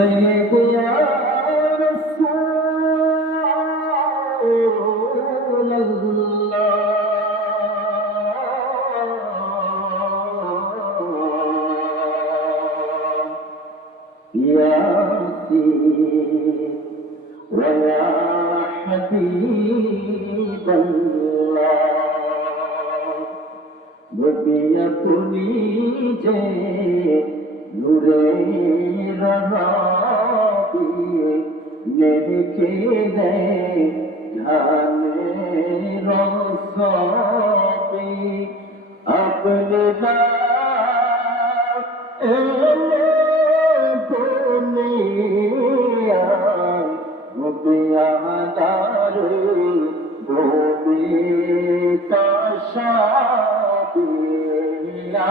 سيد يا رسول الله يا سيد ويا حبيب الله نبي كني جاي নূরের রাবি নেকে দে ধানে রসবি আপনি না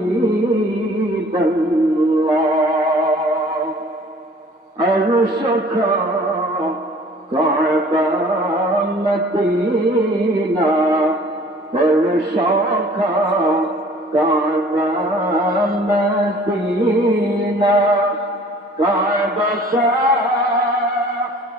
حبيب الله عرشك كعبة مدينة عرشك كعبة মদিনা কাদশা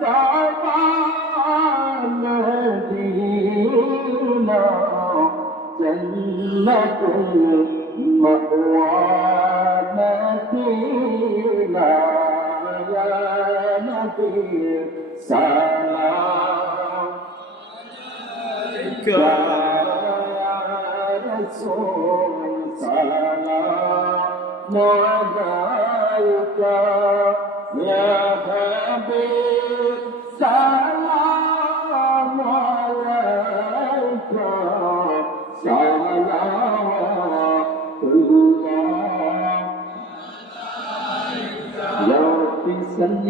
মদিনা জন্নতুল মাওয়ানা তিনা ইয়া নবী সালাম। আলাইকা রাসূল সালাম। سلام عليك يا حبيب سلام عليك صلوات الله يا رب صل